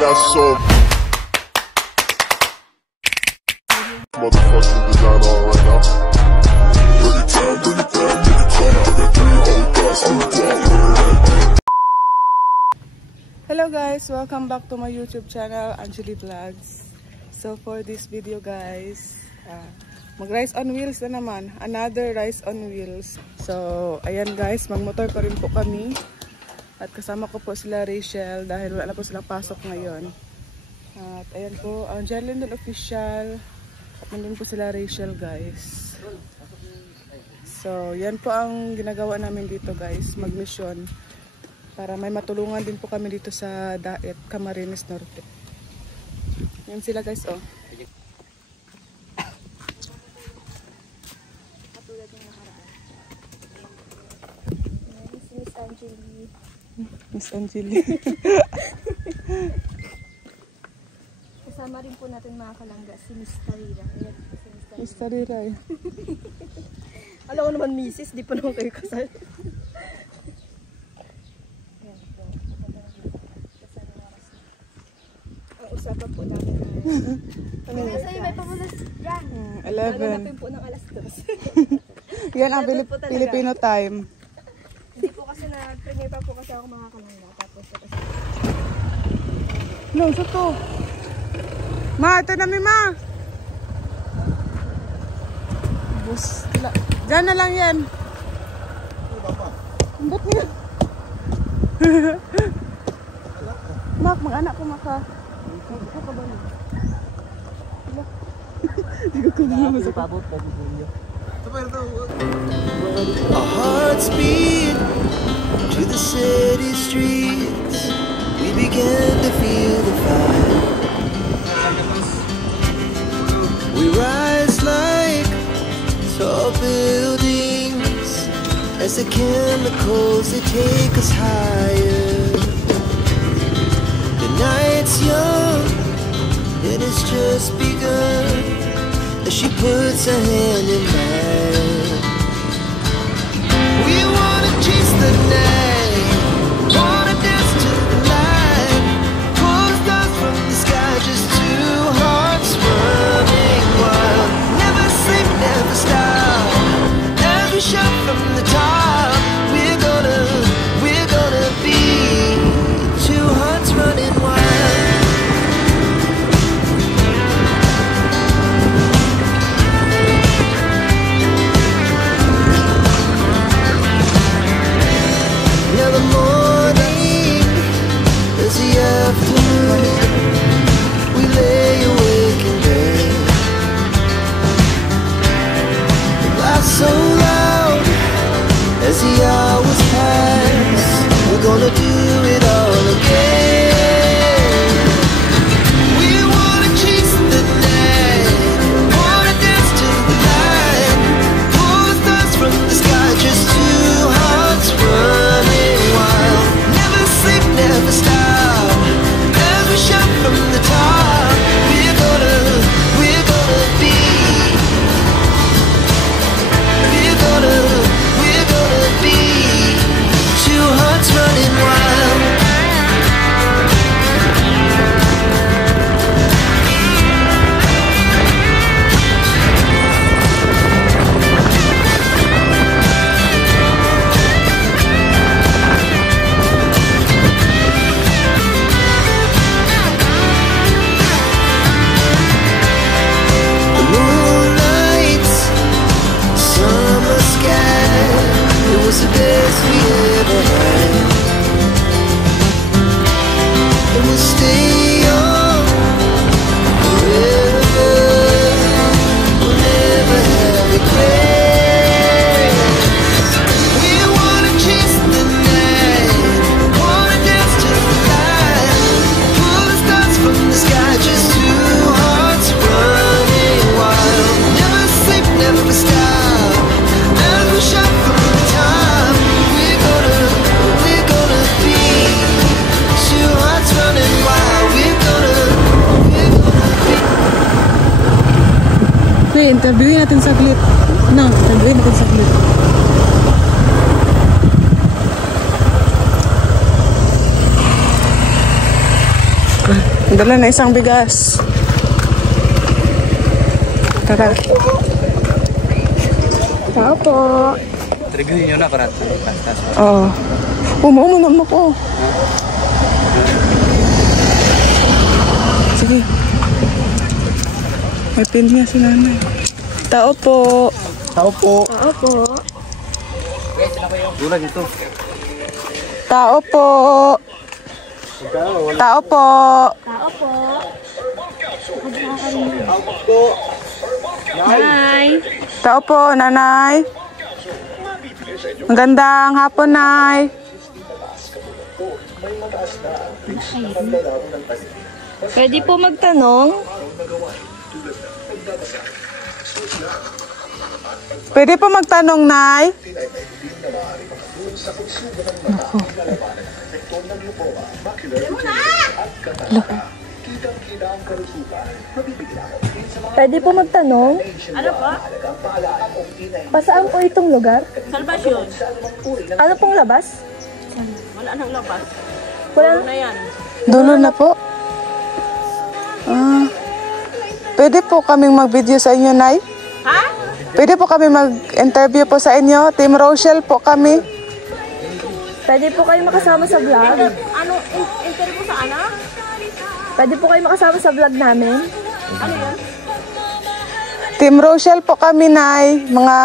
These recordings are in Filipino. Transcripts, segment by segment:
got some motherfucking design on right now. Hello guys, welcome back to my YouTube channel, Angeli Vlogs. So for this video guys, mag-rice on wheels na naman. Another rice on wheels. So ayan guys, magmotor pa rin po kami. At kasama ko po sila Rachel dahil wala na po silang pasok ngayon. At ayan po, ang Jelindon Official. At nandun po sila Rachel guys. So yan po ang ginagawa namin dito guys, mag-mission. Para may matulungan din po kami dito sa Daet, Camarines Norte. Yan sila guys, oh. Katulad ng nakaraan. Miss Angeli. Miss Angeli. Kasama rin po natin mga kalangga, si Miss Tarira. Miss Tarira eh. Alam ko naman misis, di pa naman kayo kasal. Usapan po natin na sa'yo may pamulas yan 11 natin po ng alas 2. yan ang Filipino time. Hindi po kasi na-premier pa po kasi ako mga kalangga. Tapos po kasi no, ito ma, ito na ma bus dyan na lang yan ambot niya. Mak, mag-anak ko maka Our hearts beat to the city streets. We began to feel the fire. We rise like tall buildings as the chemicals they take us higher. The night's young and it's just begun as she puts her hand in mine. We wanna chase the night, wanna dance to the light, pull stars from the sky, just two hearts running wild. Never sleep, never stop, as we shout from the top. We're gonna be two hearts running wild. So loud as the hours pass, we're gonna do it all again. We wanna chase the night, wanna dance to the light, pull the stars from the sky, just two hearts running wild. Never sleep, never stop, as we shout from the top. We're gonna be. We're gonna be two hearts running wild. The moonlight, summer sky, it was the best we ever had. And we'll stay on forever. We'll never have regrets. We wanna chase the night, wanna dance to the light, pull the stars from the sky, just two hearts running wild. Never sleep, never stop, as we shout from the top. We're gonna be two hearts running wild. We're gonna be. Okay, interviewin natin saglit. No, interviewin natin saglit. Dala na isang bigas. Tara. Tao po. Reviewin nyo na para pastas. Oo. Umuumo naman ako. Sige. May pin niya si nanay. Tao po. Tao po. Tao po. Dulag ito. Tao po. Tao po. Tao po. Hi. Tao po, nanay. Magandang hapon, nay. Pwede po magtanong? Pwede po magtanong, nay? Pwede po magtanong? Ano po? Pasaan po itong lugar? Salvation. Ano pong labas? Wala nang labas. Wala. Na yan. Dulo na po. Ah. Pwede po kaming mag-video sa inyo, nay? Ha? Pwede po kami mag-interview po sa inyo. Team Rochelle po kami. Pwede po kayo makasama sa vlog? Ano? Interview sa ano? Pwede po kayo makasama sa vlog namin? Ano yan? Team Rochelle po kami, nay. Mga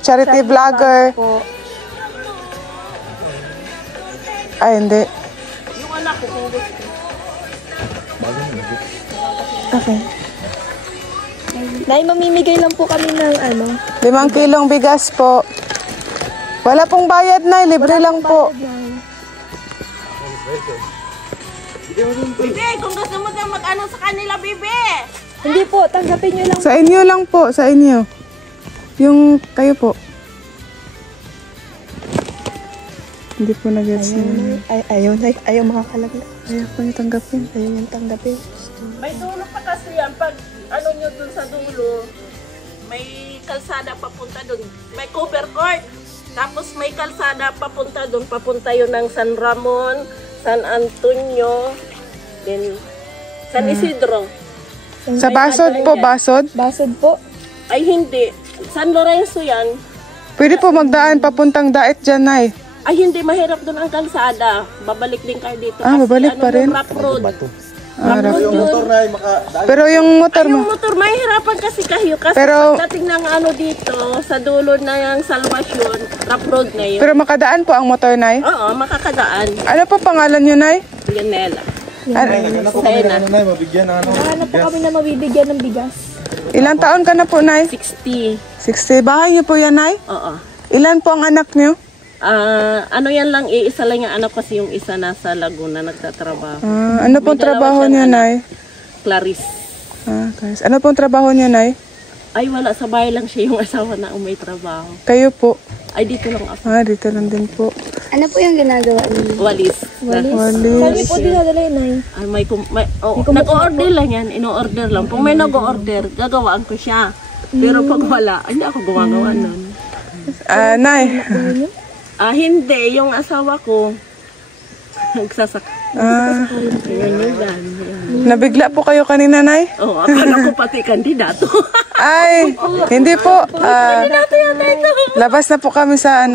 charity vlogger. Po. Ay, hindi. Yung anak ko kung gusto. Okay. Nay, mamimigay lang po kami ng 5 kilong bigas po. Wala pong bayad, nay. Libre lang po. Bibi, kung gusto mo na mag-ano sa kanila, Bibi. Hindi po, tanggapin nyo lang. Sa inyo lang po, sa inyo. Yung kayo po. Hindi po nag-gets niya. Ayaw makakalagla. Ayaw po niyo tanggapin. Ayaw yung tanggapin. May dulo pa kasi yan. Pag ano nyo dun sa dulo, may kalsada papunta dun. May cover court. Tapos may kalsada papunta dun. Papunta yun ng San Ramon, San Antonio, then San Isidro. Sa Basod po, Basod. Basod po. Ay hindi. San Lorenzo yan. Pwede po magdaan papuntang Daet dyan, nay. Ay hindi, mahirap doon ang kalsada. Babalik din kayo dito. Ah, babalik pa rin? Rough road. Ah, Rough road yun. Pero yung motor Ay, mo. yung motor, mahirapan kasi kayo. Kasi Pero- pagdating ng ano dito, sa dulo na yung Salvation, rough road na yun. Pero makadaan po ang motor, nay. Oo, makakadaan. Ano po pangalan niyo, nay? Yanela. Mabigyan ng ano. Hanap po kami na mabibigyan ng bigas. Ilang taon ka na po, nay? 60. 60. Bahay niyo po yan, nay? Oo. Ilan po ang anak niyo? Ano yan lang, iisa lang yung anak kasi yung isa nasa Laguna nagtatrabaho. Ano pong May dalawa trabaho siyang niyo, anak. nay? Clarice. Guys. Ano pong trabaho niyo, nay? Ay, wala. Sa bahay lang siya yung asawa na may trabaho. Kayo po. Ay, dito lang ako. Dito lang din po. Ano po yung ginagawa niyo? Walis. Sabi po dinadala yun, Nay. Ay, nag-o-order lang yan. Ino-order lang. Kung may nag-o-order, gagawaan ko siya. Pero pag wala, hindi ako gumagawa nun. Nay. Hindi. Yung asawa ko, nagsasak. Yun yun yan. Nabigla po kayo kanina, nay? Oo, akala ko pati kandidato. Ay, hindi po. Kandidato yata ito. Labas na po kami sa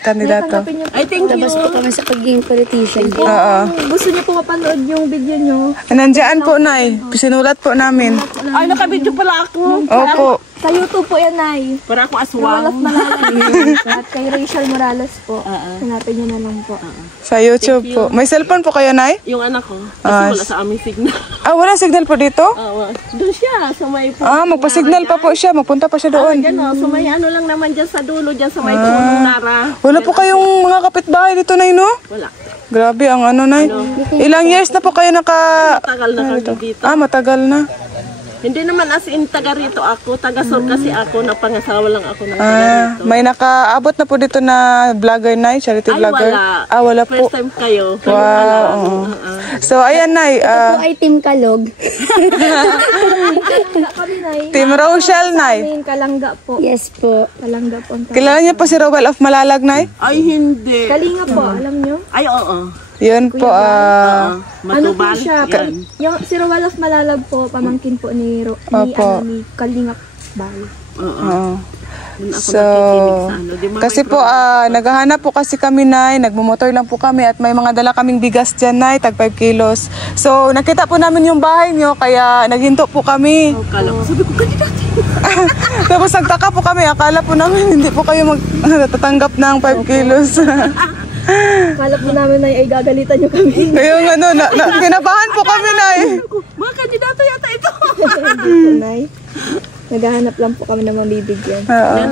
kandidato. Ay, thank you. Labas po kami sa pagiging politician. Oo. Gusto niyo po mapanood yung video niyo? Nandiyan po, nay. Sinulat po namin. Ay, nakabidyo pala ako. Opo. Sa YouTube po yan, Nay. Para ako Walas aswang. Malalag. At kay Rachel Morales po. Hanapin niyo na lang po. Sa YouTube po. May cellphone po kayo, nay? Yung anak ko. Kasi wala sa aming signal. Wala signal po dito? Doon siya, sa may Magpa-signal pa po siya. Magpunta pa siya doon. Diyan o, sa may ano lang naman dyan sa dulo, dyan sa may punong nara. Wala po kayong mga kapitbahay dito, nay, no? Wala. Grabe ang ano, nay. Ilang years na po kayo Tagal na kami dito. matagal na. Hindi naman as in taga rito ako, taga Sur kasi ako, napangasawa lang ako ng taga rito. May nakaabot na po dito na vlogger, nay, charity Ay, vlogger. wala. Wala po. First time kayo. Wow. So, ayan, nay. Po ay Team Kalog. Kami, Nay. Team Rochelle, nay. Kaming Kalangga po. Yes po. Kalangga po. Kilala niyo po si Rowell of Malalag, nay? Ay, hindi. Kalinga po, alam niyo? Ay, oo. Yun po, Ano po Matubal. siya? Yan. Yung si Roel of Malalab po, pamangkin po ni, Opo. ni Kalingap Bal. oo. Doon ako So, nakikinig sa ano. Di ba kasi may po, naghahanap po kasi kami, Nay. Nagmumotor lang po kami at may mga dala kaming bigas dyan, Nay, tag 5 kilos. So, nakita po namin yung bahay nyo, kaya naghinto po kami. Kala ko, sabi ko, kanina. Tapos nagtaka po kami, akala po namin hindi po kayo magtatanggap ng 5 kilos. Akala po namin ay gagalitan nyo kami. Kaya nga, no, kinabahan po kami, Nay. Mga kandidato yata ito. Nay, naghahanap lang po kami ng mabibigyan. Oo. Yan,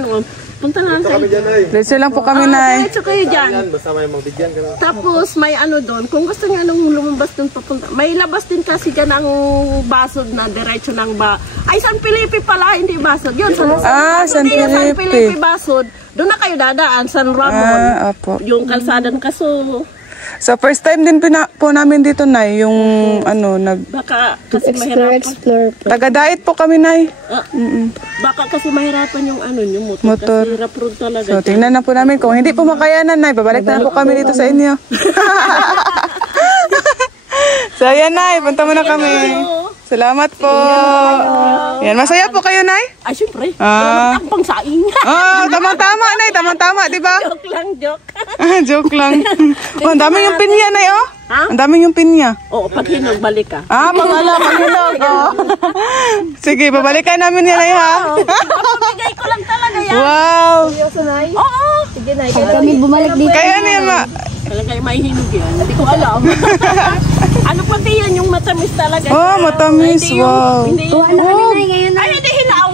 punta na lang sa inyo. Diretso lang po kami, Nay. Diretso kayo dyan. Basta may magbigyan ka na. Tapos may ano doon, kung gusto niya nung lumabas doon papunta, may labas din kasi dyan ang basod na diretso ng ay San Felipe pala, hindi basod. Yun, San San Felipe. Felipe basod. Doon na kayo dadaan, San Ramon. Opo. Yung kalsada ng Kaso. So, first time din po namin dito, Nay, yung Baka kasi mahirapan. Explore po. taga-diet po kami, Nay. Baka kasi mahirapan yung ano, yung motor. Motor. Kasi rough road talaga. So, tingnan na po namin kung hindi po makayanan, Nay. Babalik na po kami dito sa inyo. So, ayan, Nay. Punta muna kami. Salamat po. Yan, masaya po kayo, Nay? Ay, syempre. Ah. Ang pangsaing. Tamang-tama, Nay. Tamang-tama, di ba? Joke lang, joke. Joke lang. Oh, ang dami yung pinya, Nay, oh. Ha? Ang dami yung pinya. Oo, pag hinog, balik ka. Paghinog. Oh. Sige, babalikan namin yan, Nay, ha? Pabigay ko lang talaga yan. Wow. Seryoso, Nay? Oo. Sige, Nay. Kami bumalik dito. Kaya niya, Talaga yung may hinog yan. Hindi ko alam. Ano pati yan yung matamis talaga? Oh, matamis. Hindi yung- Wow. Hindi yung... Oh, Ay, hindi hilaw.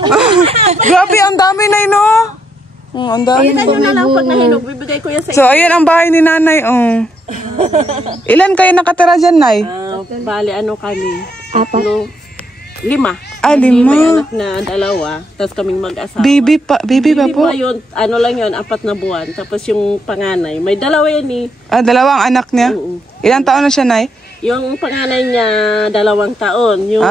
grabe, ang dami, Nay, no? Ang dami. Tignan nyo na lang pag nahinog. Bibigay ko yan sa So, ayun ang bahay ni Nanay. Oh. Ilan kayo nakatira dyan, Nay? Bali, ano kami? 5. 5. Lima. May anak na 2. Tapos kaming mag-asawa. Baby pa Hindi po? pa yun. Ano lang yun, 4 na buwan. Tapos yung panganay. May 2 yan eh. Dalawang anak niya? Oo. Ilang taon na siya, Nay? Yung panganay niya, 2 taon. Yung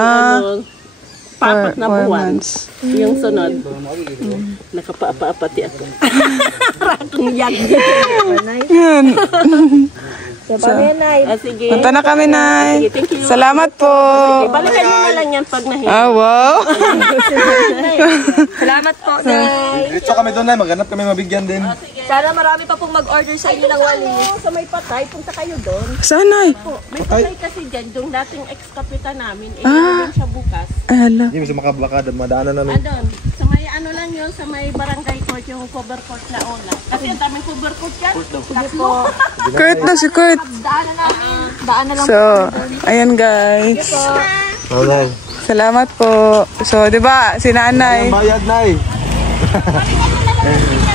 4 na 4 buwan. months. Yung sunod, nakapaapa-apati ako. Rakong yag. Yan. So, paano yan, Nay? Sige. Punta na kami, Nay. Sige, thank you. Salamat po. Balikan nyo na lang yan pag nahinog. Wow. Salamat po, Nay. Diretso kami doon, Nay. Maghanap kami mabigyan din. Sana marami pa pong mag-order sa inyo ng wali. Sa may patay, punta kayo doon. Saan, Nay? May patay kasi dyan, yung dating ex-kapitan namin, din siya bukas. Ay, hala. Hindi mo sa makabakad. Madaanan namin. Doon, sa may ano lang yun, sa may barangay court, yung cover court na ola. Kasi ang daming cover court yan. Tatlo. Kurt na si Kurt. Daanan namin. Daanan lang. So, ayan, guys. Nay. Salamat po. So, di ba, si Nanay. Bayad, Nay.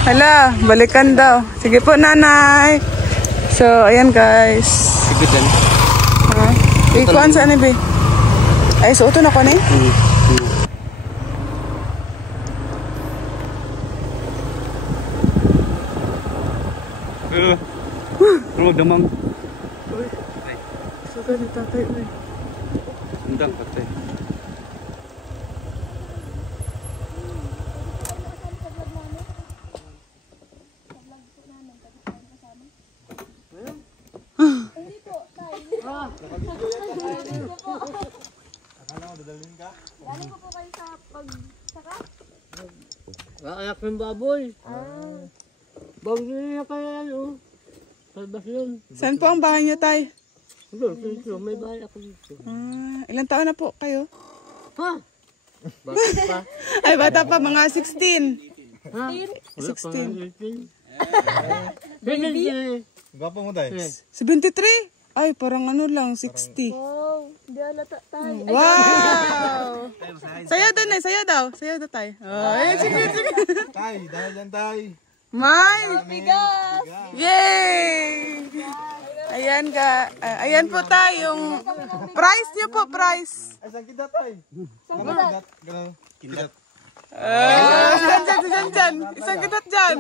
Hala, balikan daw. Sige po, Nanay. So, ayan, guys. Sige, din. Ikuan saan ni Be? Ay, suoto na ko ni? Tulog damang. Suga ni tatay. Undang, patay. Ayak ng baboy. Bago niya kaya ano. Salbas yun. Saan po ang bahay niyo, tay? Dito, may bahay ako dito. Ilang taon na po kayo? Ha? Bakit pa? Ay, bata pa, mga 16. Ha? 16. Baby? Gwapo mo, Tay. 73? Ay, parang ano lang, 60. Wow. Hindi alata tayo. Wow! Sayo doon eh, sayo daw. Sayo daw tayo. Ay, sige, sige. Tay, dahil yan, Tay. May! Yay! Ayan ka. Ayan po tayo yung price niyo po, price. Ay, saan kita, Tay? Saan kita? Ganun. Kidat. Dyan. Isang kitat dyan.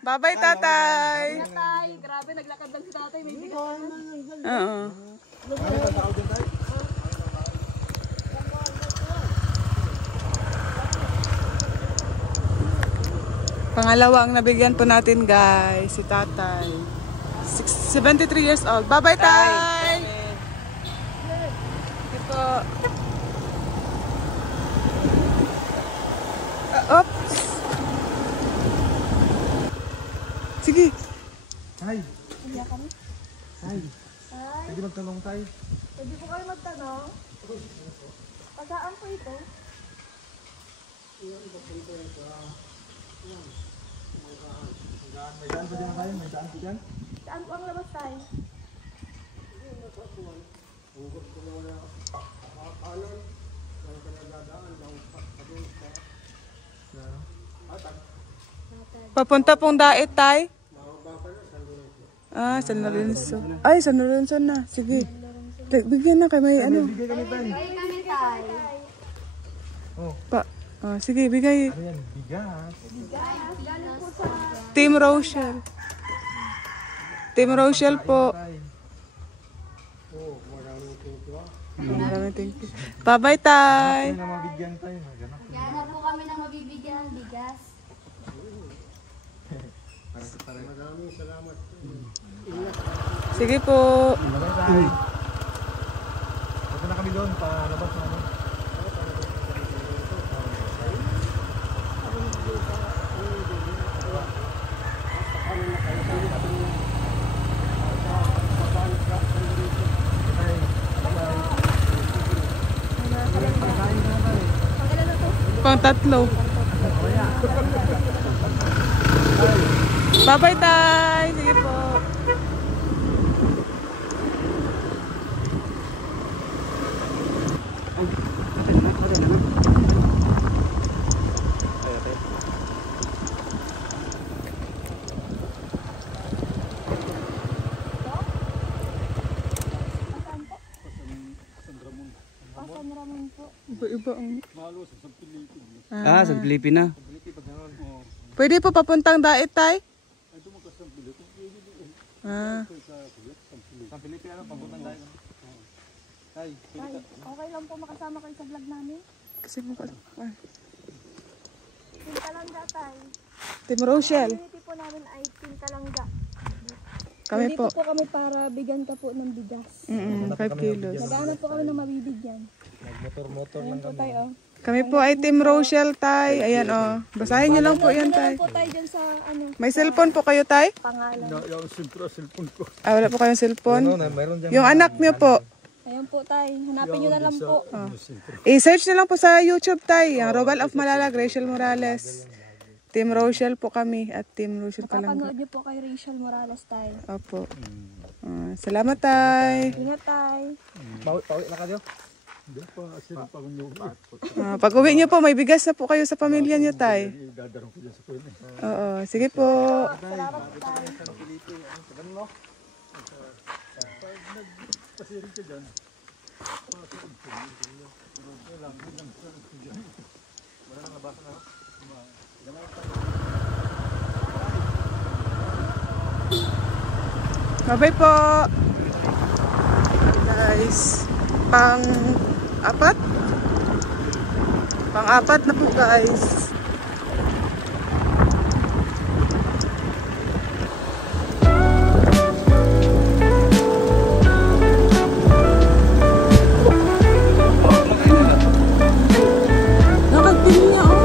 Bye-bye, tatay. Tay, grabe, naglakad lang si tatay. May bigat. Oo. Pangalawang nabigyan po natin, guys, si tatay. 73 years old. Bye-bye, Tay! Ito. Oops! Sige. Tay. Hindi kami. Tay. Pwede magtanong tayo. Pwede po kayo magtanong? Pagaan po ito? May daan pa dyan tayo? May daan pa dyan? Saan po ang labas tayo? Papunta pong Daet, Tay? Ah, San Lorenzo. Ay, San Lorenzo na. Sige. Bigyan na kay may ano. Bigay kami tayo. Ay, kami tayo. Sige, bigay. Ano yan? Bigas. Galing po sa... Team Rochelle. Team Rochelle po. Maraming thank you. Bye-bye, Tay. Ano na mabigyan tayo? Ganap. Kaya po kami na mabibigyan ng bigas. Maraming salamat. Sige po. Bye-bye, Tay. Punta na kami doon. Palabas na ano. Pang tatlo. Bye-bye, Tay. Sige po. Pasan Ramon po. Iba-iba ang... Sa Pilipina. Pwede po papuntang Daet, Tay? Ah. Sa Pilipinas, papuntang tayo. Tay, Ay, okay lang po makasama kayo sa vlog namin. Kasi mo Tintalangga tayo. Team Rochelle. Community po namin ay Tintalangga. Kami po. Dito po kami para bigyan ka po ng bigas. 5 kilos. Naghahanap po kami ng mabibigyan. Motor-motor Ayan lang po kami. tayo. Kami po ay Team Rochelle, Tay. Ayan, oh. Basahin niyo lang po yan, Tay. po tayo dyan sa May cellphone po kayo, Tay? pangalan. Wala po kayong cellphone? Mayroon dyan. Yung anak niyo po. Ayan po tayo. Hanapin nyo na lang po. I-search na lang po sa YouTube, Tay. Ang Roval of Malalag, Rachel Morales. Team Rochelle po kami at Team Rochelle Kalangga. Kapanood nyo po kay Rachel Morales tayo. Opo. Salamat, Tay. Ingat tayo. Pauwi na kayo? Pag uwi niyo po, may bigas na po kayo sa pamilya niyo, Tay. Oo, sige po. Salamat po tayo. Bye-bye po. Guys, pang-apat na po, guys. Nakagpili niya, oh.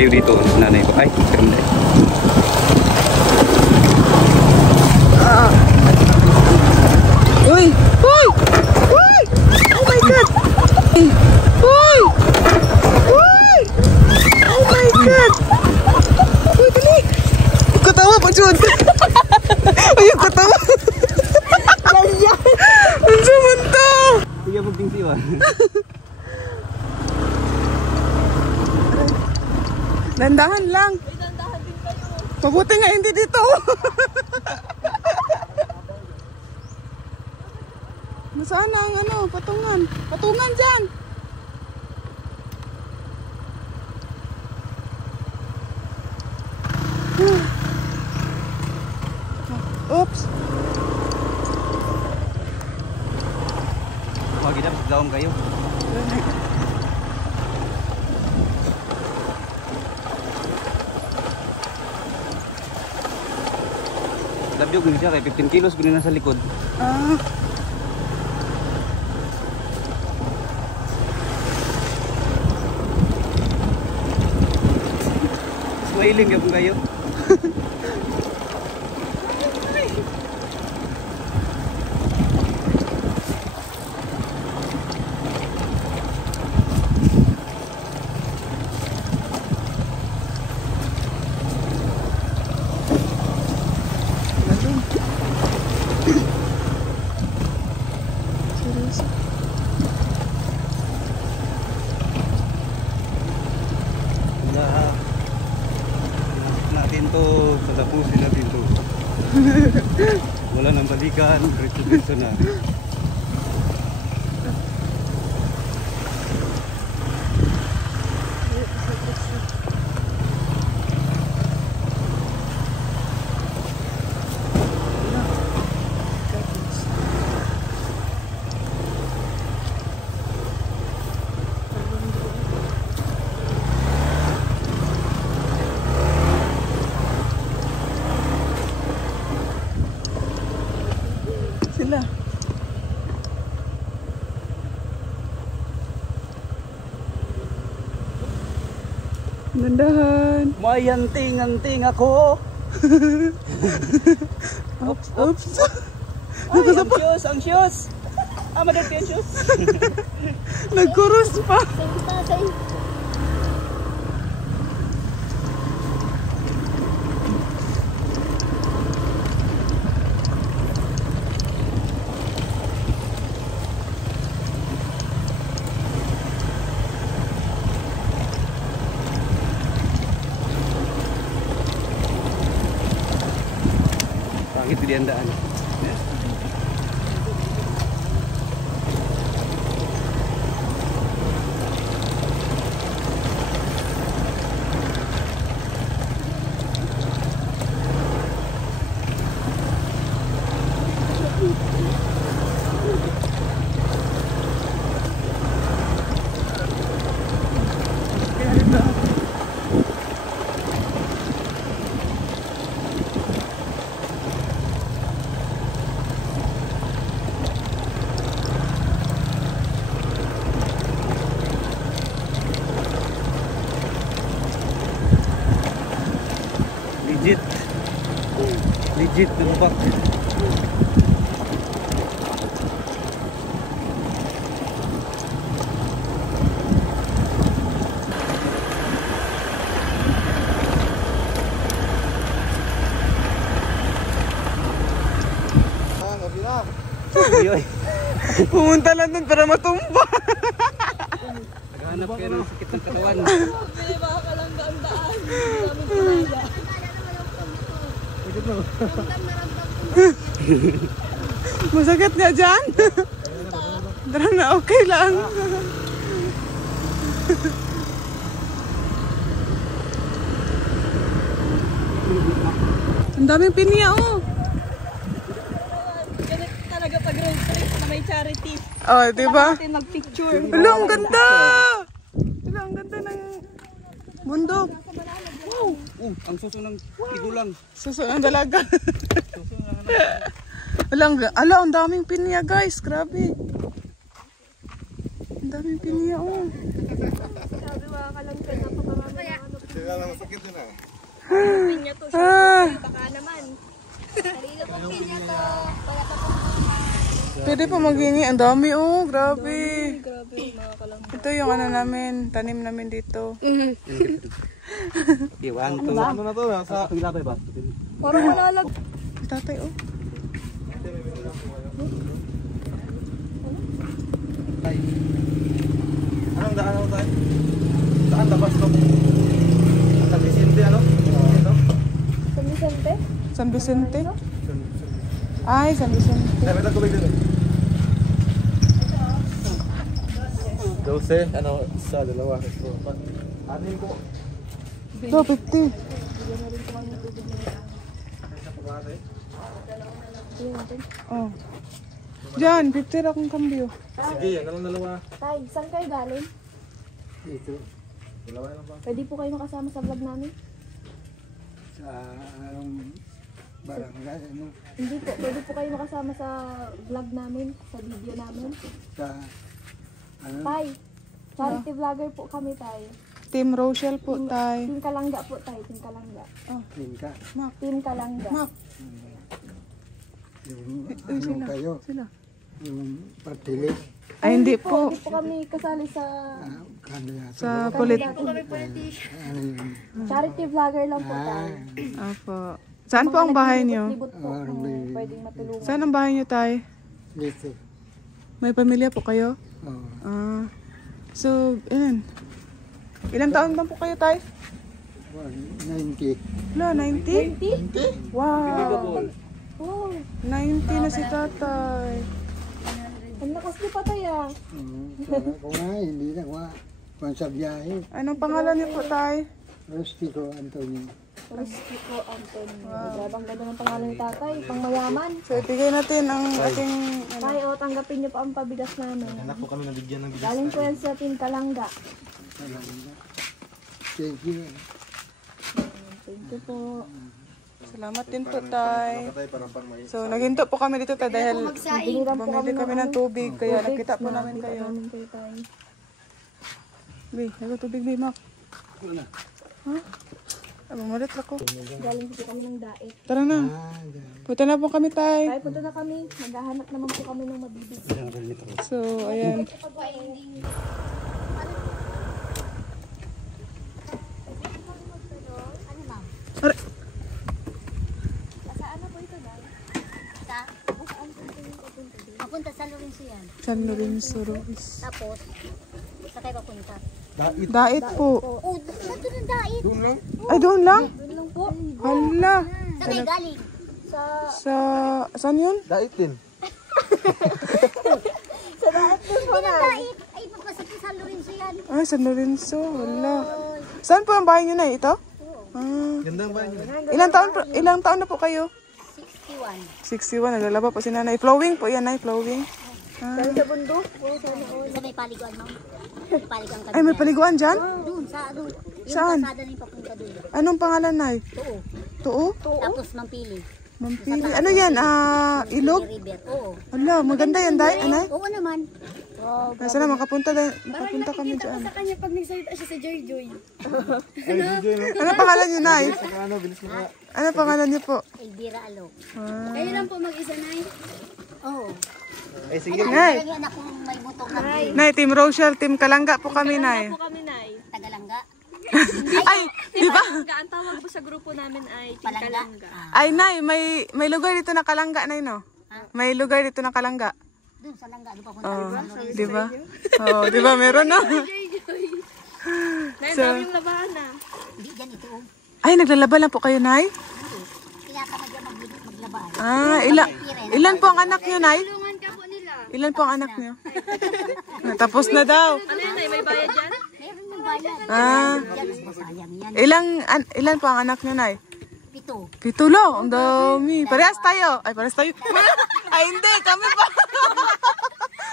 Kayo dito, nanay ko. Ay, kami na. Uy! Uy! Uy! Oh my God! Ay, yung katawa. Ang sumunta. Sige mo pingsiwa. Dandahan lang. Mabuti nga hindi dito. Nasaan na ang ano, patungan? Patungan dyan. Oops. Wag kita daom kayo. Labyog ni siya kay 15 kilos guni na sa likod. Ah. Smiling gyud kayo. Natin to, tatapusin natin to. Wala nang balikan, diretso na. Sila. Nandahan. May anting-anting ako. Oops, oops. Ay, anxious, anxious. Madagti anxious. Nagkurus pa. Pangit diandaan. Legit lubak. Yoy. Pumunta lang dun para matumba. Naghanap kayo ng sakit ng katawan. Hindi makakalangga ang daan. Hindi namin Masakit nga dyan. Dara na, okay lang. Ang daming pinya, oh. Ganit talaga pag road trip na may charity. Oh, diba? Natin mag-picture. Wala, ang ganda. Wala, ang ganda ng bundok. Wow. Ang suso ng igulang. Suso ng dalaga. Ala, ang daming pinya, guys. Grabe. Ang daming pinya, oh. Sabi makakalangga na pamarami ng ano. Sila lang masakit dun ah. Pinya to. Baka naman. Sarili ko pinya to. Pwede pa maghingi. Ang dami, oh. Grabe. Grabe, makakalangga. Ito yung ano namin. Tanim namin dito. Iwan to. Ano na to? Nasa Pagilabay ba? Parang malalag. tatay, oh. Tay. Anong daan ako tayo? Saan labas to? San Vicente ano? Ito? San Vicente? San Vicente? Ay, San Vicente. Ay, may tagubig dun eh. 12, ano, sa dalawa. Anin po. Do, 50. Oh. Diyan, 50 akong kambyo. Sige, yan na lang dalawa. Tay, saan kayo galing? Dito Dalawa na lang pa. Pwede po kayo makasama sa vlog namin? sa barangay, ano, Hindi po, pwede po kayo makasama sa vlog namin, sa video namin. sa ano, Tay, charity vlogger po kami, Tay. Team Rochelle po, tay. Team Kalangga po, Tay, Team Kalangga. tingka, Team Kalangga. Mak, yung ano kayo, sila. yung partilis, Ay, hindi po. Hindi po kami kasali sa kandidato. Sa polit. Ano yun? charity vlogger lang po, Tay. Apo. Saan po ang bahay niyo? Libot po, pwedeng matulungan. Saan ang bahay niyo, tay? Dito. May pamilya po kayo? Oh, Ah. So, ilan? Ilang taon ba po kayo, tay? 90. Wala, 90? 90? Wow. Oh, 90 na si tatay. ang lakas niyo pa, Tay, ah. Sabi ko nga, hindi na kung sa biyahe. Anong pangalan niyo po, tay? Rustico Antonio. Rustico Antonio. Grabe, ang ganda ng pangalan ni Tatay. Pang mayaman. So, ibigay natin ang ating... Tay, tanggapin niyo pa ang pabigas namin. Anak po kami nabigyan ng bigas. Galing po yan sa Team Kalangga. Thank you. Thank you po. Salamat din po, tay. Patay parang pang may. So, naghinto po kami dito, tay, dahil Biniram po bumili kami ng tubig, kaya nakita po namin kayo. Namin kayo, Tay. Bi, nago tubig, Bi, Mak. Wala. Ha? Abang malit ako. Galing po kami ng daet. Tara na. Punta na po kami, tay. Tay, punta na kami. Maghahanap naman po kami ng mabibig. So, ayan. Ar- Papunta sa Lorenzo yan. San Lorenzo Ruiz. Tapos, sa kayo papunta. Dait po. Oh, saan doon ang dait? Ay, doon lang? Doon lang po. Hala. Saan kayo galing? Sa... Saan yun? Dait din. Sa daet po po na. Dait? Ay, papasok sa San Lorenzo yan. Ay, San Lorenzo. Hala. Saan po ang bahay niyo na ito? Ah. Ganda ang bahay niyo. Ilang taon na po kayo? 61. 61. Naglalaba po si nanay. Flowing po yan, nay. Flowing. Galing sa bundok. Sa may paliguan mo. May paliguan ka Ay, may paliguan dyan? doon, sa doon. Yung Saan? pasada na yung papunta doon. Anong pangalan, nay? Oo. Tuo? Tapos Mampili. Mampili. Ano yan? Ilog? River. Oo. Hala, maganda yan, day. Anay? Oo naman. Nasa na, makapunta kami dyan. Sa kanya pag nagsalita siya sa Joy Joy. Ano pangalan niyo, nay? Ano, bilis mo nga. Ano pangalan niyo po? Elvira Alo. Kayo lang po mag-isa, Nay. Oo. Ay, sige. Nay. Yung anak kong may butong na Nay, Team Rochelle, Team Kalangga po kami, nay. Tagalangga. Ay, di ba? Ang tawag po sa grupo namin ay Team Palangga. Ay, nay, may lugar dito na Kalangga, nay, no? May lugar dito na Kalangga. Doon sa Langga. Doon papunta. Oh, di ba? Oh, di ba? Meron na. So, yung labahan na. Hindi dyan ito. ay, naglalaba lang po kayo, nay? Kaya ka na dyan maglabaan. Ah, ilan po ang anak niyo, nay? Tulungan ka po nila. Ilan po ang anak niyo? Tapos na daw. Ano yun, Nay? May bayad dyan? Meron yung bayan. Ah, Dyan, sayang yan. ilan po ang anak niyo, nay? 7. 7 lang, ang dami. Parehas tayo. Ay, parehas tayo. Ay, hindi. Kami pa.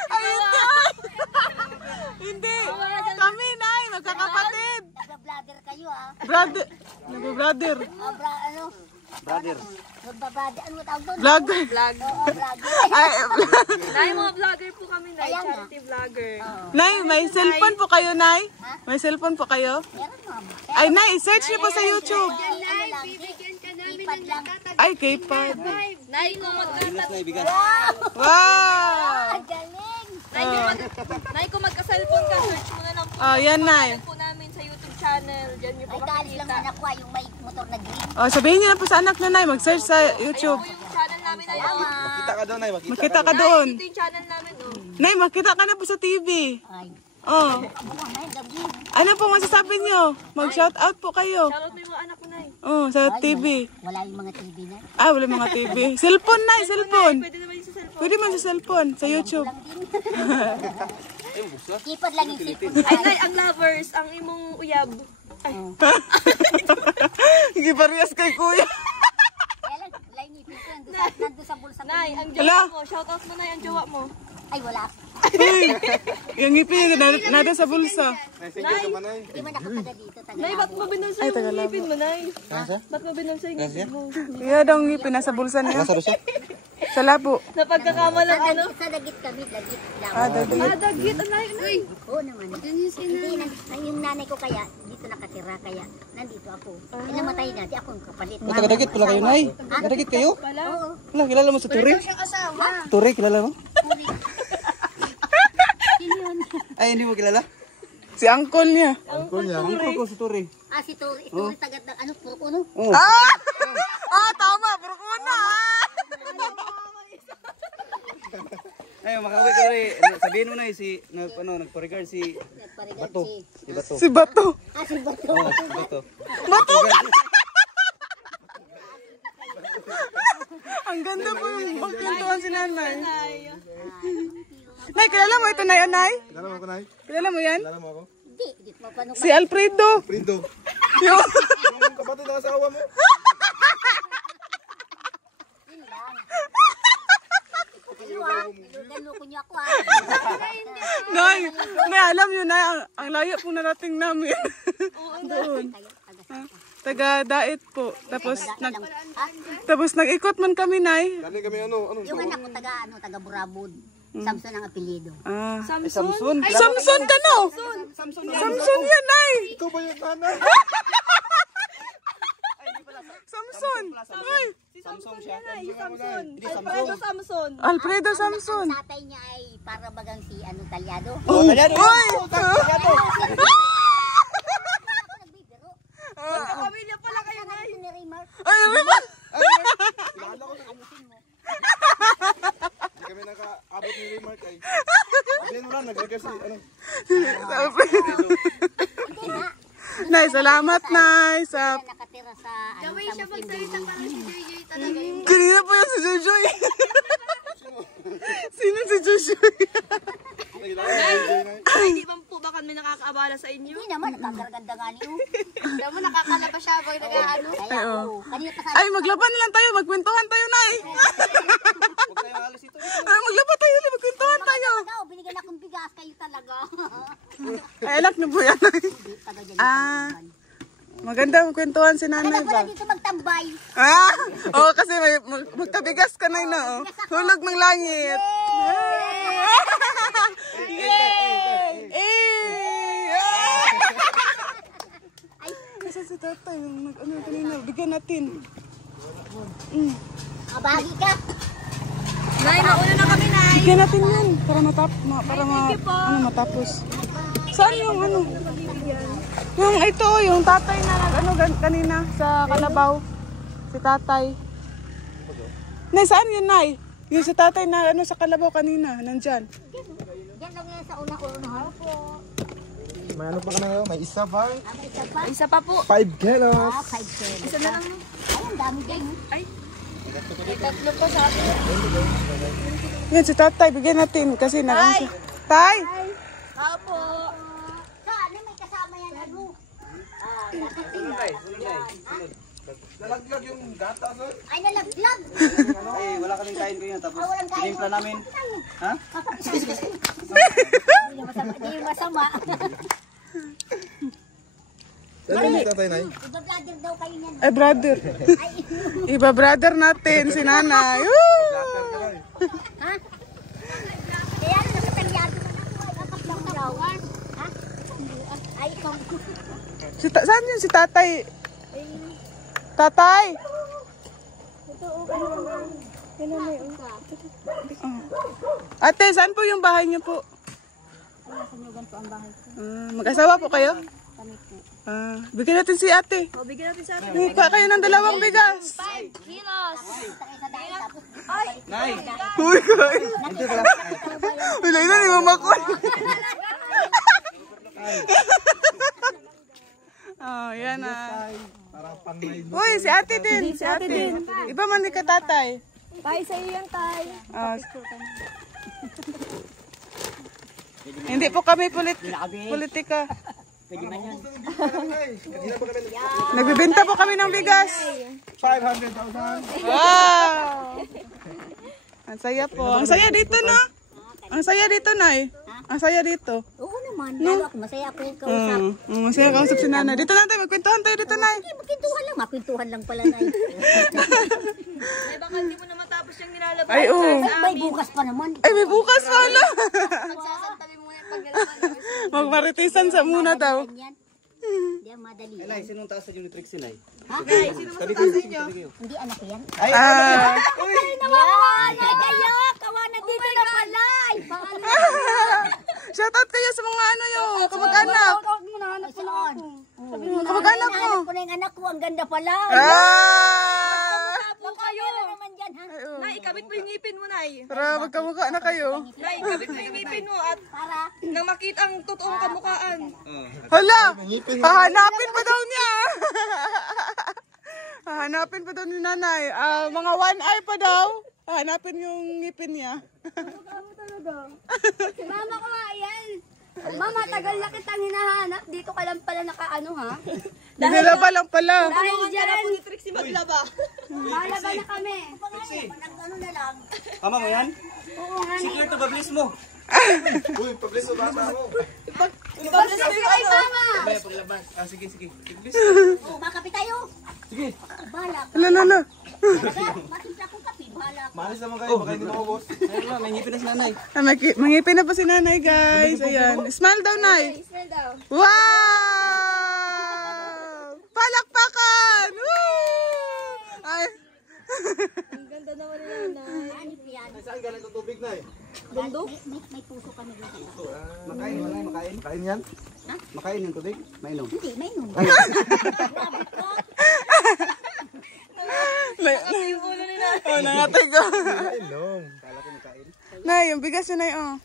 Ay, hindi. Hindi. Kami, nay. Magkakapatid. Nagba-vlogger kayo ah. Brother. Nag-brother. Ano? Brother. Nagba-vlogger. Ano tawag doon? Vlogger. Oo, vlogger. Ay, Nay, mga vlogger po kami, Nay. Kaya nga. Charity vlogger. nay, may cellphone po kayo, nay? May cellphone po kayo? Meron mama. Ay, nay, search niyo po sa YouTube. Ano lang, Bibigyan ka namin ipad lang. Ay, K-pad. Nay, kung Wow! Ang galing. Nay, kung magka-cellphone ka, search mo na lang po. Oh, yan, nay. Po namin sa YouTube channel. Diyan niyo po Ay, kaalis lang makikita. anak ko yung may motor na green. Oh, sabihin niyo na po sa anak niyo, nay. Mag-search sa YouTube. Yung namin na yun. Makita ka doon, Nay. Makita ka doon. Ito yung channel namin, oh. Nay, makita ka na po sa TV. Ay, Oh. buwan na, gabi. Ano po masasabi nyo? Mag-shout out po kayo. Shoutout mo yung mga anak ko na eh. Oh, sa TV. Wala yung mga TV na. Ah, wala mga TV. Cellphone, Nay, cellphone. Pwede naman yung sa cellphone. Pwede man sa cellphone, sa YouTube. Sipot lang yung sipot. Ay, Nay, ang lovers, ang imong uyab. Hindi parehas kay kuya. Kaya lang, wala yung ipin ko. Nandun sa bulsa ko. Nay, ang Hala. jowa mo. Shoutout mo, Nay, ang jowa mo. Ay, wala. Uy, yung ngipin, nada sa bulsa. Nay, sige ka ba, Nay? Hindi man ako taga dito. Taga Nay, ba't mo binunsa Ay, yung tagalabo. ngipin mo, Nay? Ba't mo binunsa yung ngipin mo? Iya daw ngipin, nasa bulsa niya. Sa labo. Napagkakamalang ano? Sa dagit kami, dagit lang. Ah, dagit. Dagit, ang Nay. Uy, Oo naman. Hindi, yung nanay ko kaya, dito nakatira, kaya nandito ako. Namatay na, di ako ang kapalit. Taga-dagit pala kayo, Nay. Taga-dagit kayo? Oo. Wala, kilala mo sa Turi? Turi, kilala mo? Ay, hindi mo kilala? Si uncle niya. Uncle niya. Uncle ko si Turi. Ah, si Tori, ito tagat ng ano, puro uno. Oh. Ah! Ah, tama. Burkuna. Ay, makawin ka rin. Sabihin mo na si, nagpa-regard si Bato. Si Bato. Si Bato. Ah, si Bato. Oh, si Bato. Bato! Ang ganda po yung magkwentuhan si nanay. Nay, kilala mo ito, Nay, Anay? Kilala mo ko, Nay? Kilala mo yan? Kilala mo ako? Hindi, hindi ko mapano. Si Alfredo. Frido. Yung... Yung kapatid ng asawa mo. Ilugan ko niya ako ah. Nay, alam yun, Nay, ang layo po narating namin. Doon. Taga Daet po. Tapos nag-ikot man kami, Nay. Dali kami ano. Yung anak ko taga Burabod. Samson ang apelyido. Ah. Samson. Samson ka no? Samson yan, Nay. Ikaw ba yung nanay? Samson. Ay, Si Samson yan, Nay. Samson. Alfredo Samson. Alfredo Samson. Ang tatay niya ay para bagang si Talyado. Uy! Pamilya pala kayo, Nay. Si Neymar. Ay, Raymond! Kilala ko na. Hindi kami nakaabot ni Remark ay. Sabihin mo lang, nag-request si ano. Nay, salamat, Nay. Sa... Nakatira sa sa Muslim building. Kanina po yung si Jojoy. Sino si Jojoy? Hindi ba po ba kami nakakaabala sa inyo? Hindi naman, nakakaraganda nga niyo. Alam mo, nakakalabas siya pag nag-ano. Kaya oo. Kanina pa Ay, maglaban lang tayo. Magkwentuhan tayo, Nay. Huwag tayo alas ito. Ay, maglaban tayo. Magkwentuhan tayo. binigyan akong bigas kayo talaga. Ay, anak niyo po yan, Nay. Ah, maganda ang kwentuhan si Nanay Kaya ba? pala dito magtambay. Ah, oh, kasi magkabigas ka na yun, oh. Hulog ng langit. Yay! Kasi si tatay, ano kanina, bigyan natin. Kabagi ka. Nay, mauna na kami, Nay. Bigyan natin yan, para matapos. Saan yung ano? Yung ito, yung tatay na ano kanina sa Kalabaw. Si tatay. Nay, saan yun, Nay? Yung si tatay na ano sa Kalabaw kanina, nandyan. Yan lang yan sa una-una po. May ano pa ka na ngayon? May isa pa? Isa pa. Isa pa po. 5 kilos. 5 cents. Isa na lang. Ay, ang dami din. Ay. May tatlo pa sa atin. Yan si tatay, bigyan natin kasi na siya. Tay! Apo. Saan? May kasama yan. Ano? Nalaglag yung gata, sir. Ay, nalaglag. Ay, wala kaming kain kayo. Tapos, Walang kain. tinimpla namin. Ha? Hindi yung masama. Saan yung tatay, Nay? Iba-brother daw kayo niyan. Ay, brother. Iba brother natin, si nanay. Woo! Ha? Kaya ano nakatangyado ka na po. Dapat lang daw. Ha? Ay, ikaw. Saan yun si tatay? Tatay! Ate, saan po yung bahay niyo po? Mag-asawa po kayo? Kami po. Bigyan natin si ate. O, bigyan natin sa atin. Mukha kayo ng dalawang bigas. 5 kilos. Nay. Uy, guys. Wala na ni Mama ko. Oh, yan na. Uy, si ate din. Si ate din. Iba man ni katatay. Tay, sa iyo yan, tay. Hindi po kami politika. Nagbibenta po kami ng bigas. 500,000. Wow! Ang saya po. Ang saya dito, no? Ang saya dito, Nay. Ang saya dito. Oo naman. Lalo ako, masaya ako kausap. Masaya kausap si Nanay. Dito natin, magkwentuhan tayo dito, Nay. Magkwentuhan lang. Makwentuhan lang pala, Nay. Ay, baka hindi mo na matapos yung nilalabas. Ay, oo. May bukas pa naman. Ay, may bukas pa, no? Magsasantabi muna yung paggalaban. Magmaritisan sa muna daw. Hindi ang madali. Nay, sinong taas sa yung Trixie, Nay? Guys, sino mo sa inyo? Hindi anak ko yan. Ay, Ay, nawawalan kayo. Kawanan dito na pala. Shoutout kayo sa mga ano yung kamag-anak. Hinahanap ko na ako. Kamag-anak mo. Hinahanap ko na yung anak ko. Ang ganda pala. Ako kayo. Naman dyan, ha? Nay, ikabit mo yung ngipin mo, Nay. Para magkamukha na kayo. Nay, ikabit mo yung ngipin mo at nang makita ang totoong kamukhaan. Hala! Hahanapin pa daw niya. Hahanapin pa daw ni Nanay. Mga 1 hour pa daw. Hahanapin yung ngipin niya. Mama ko nga yan. Mama, tagal na kitang hinahanap. Dito ka lang pala nakaano, ha? Nilaba lang pala. Dahil dyan, ni Trixie maglaba. malaba na kami. Ano na lang. Tama mo yan? Oo nga. Secure to bablis mo. Uy, pablis mo bata mo. Ibablas mo kay Mama. Sige. Oo, makapit tayo. Sige. Bahala. Lala. Matimpla ko kape. Bahala. Malis naman kayo, baka hindi maubos. Ayun, may ngipin na si Nanay. Mangipin na po si Nanay, guys. Ayan. Smile daw, Nay. Smell daw. Wow! Palakpakan! Woo! Ay. Ang ganda naman nila, Nay. Ano yan? Saan galing itong tubig na eh? Bundok? May puso kami dito. Makain, Nanay, makain. Kain yan? Makain yung tubig. Mainom. Hindi, may nun. Yung ulo nila. Oh, nangatay ko. Ilong. Nay, yung bigas yun, Nay, oh.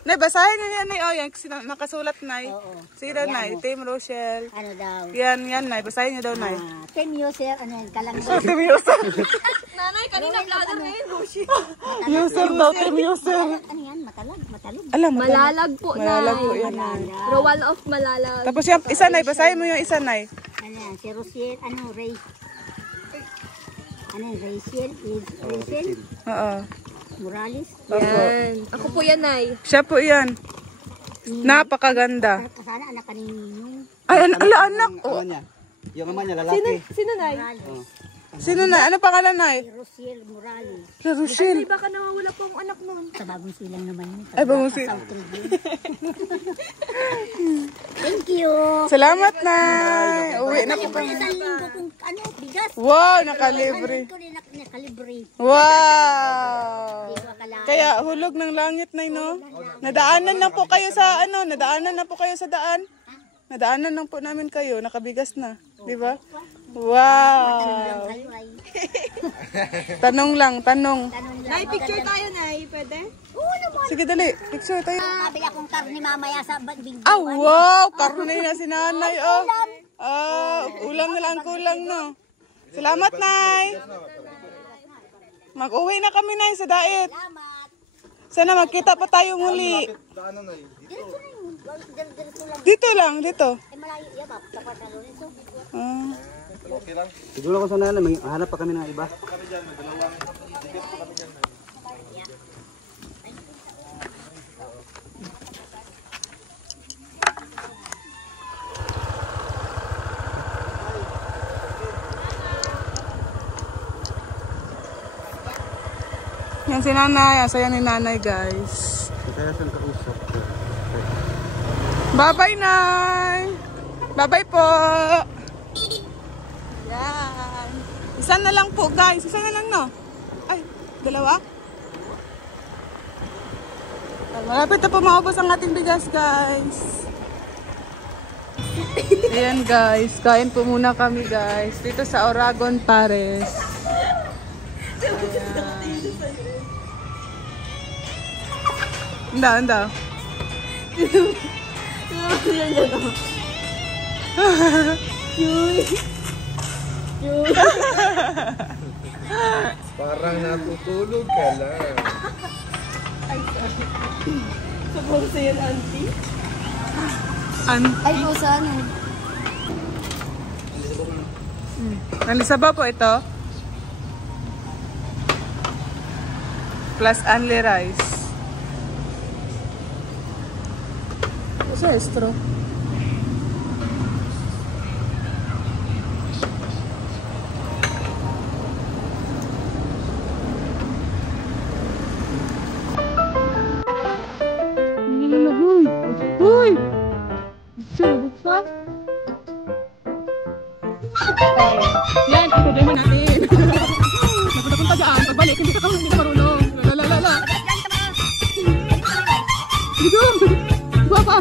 Nay, basahin nyo yan, Nay, oh. Yan, nakasulat, Nay. Sige daw, Nay. Team Rochelle. Ano daw? Yan, Nay. Basahin nyo daw, Nay. Team user, ano yan, kalang Team user. Nanay, kanina vlogger na yun, Roshi. User daw, team user. Ano yan, matalog. Alam mo. Malalag po, Nay. Malalag po yan, Nay. Rowan of Malalag. Tapos yung isa, Nay. Basahin mo yung isa, Nay. Ano yan, si Rosiel, ano, Ray. Ano yan, Rachel Oo. Morales. Yan. Ako po yan, Nay. Siya po yan. Napakaganda. Sana anak ka ni Ninong. Ay, anak. Ano niya? Yung ama niya, lalaki. Sino, Nay? Morales. Sino na? Ano pangalan, Nay? Si Rosiel Morales. La Rochelle. Ay, baka nawawala po ang anak nun. Sa bagong silang naman yun. Ay, bagong silang. South Tribune. Thank you. Salamat, Nay. Uwi na po Yung kami. isang linggo kung ano, bigas. Wow, nakalibre. Ko rin nakalibre. Wow. Hindi ko akala. Kaya hulog ng langit, Nay, no? Nadaanan na po kayo sa ano, nadaanan na po kayo sa daan. Nadaanan lang po namin kayo, nakabigas na, di ba? Wow. Kayo ay. Tanong lang. Tanong Nay, lang. picture tayo, Nay. Pwede? Oo naman. Sige, dali. Picture tayo. Nabili akong karne mamaya sa binggo. Ah, wow! Karne na si Nanay, oh. Ulam na lang kulang, no? Salamat, Nay. Mag-uwi na kami, Nay, sa diet. Salamat. Sana magkita pa tayo muli. Daanan na eh. Diretso na yun. Diretso lang. Dito lang, dito. Eh malayo yan. Sa Lorenzo. Ah. Okay lang. Siguro ko sa Nanay, hanap pa kami ng iba. Yan si Nanay. Asaya ni Nanay, guys. Kaya saan kausap? Bye-bye, Nay. Bye-bye po. Yan. Isa na lang po, guys. Isa na lang, no? Ay, dalawa? Malapit na po maubos ang ating bigas, guys. Ayan guys, kain po muna kami guys. Dito sa Oragon, Pares. Ayan. Anda. Parang natutulog ka lang. Sabang sa yan, auntie. Ay, po sa ano? Nalisaba po ito. Plus only rice. Sa estro. Uy! Buksan? Yan, ituloy mo natin. Napunta dyan. Pagbalik, hindi ka marunong. Lala. Dito! Buwa pa!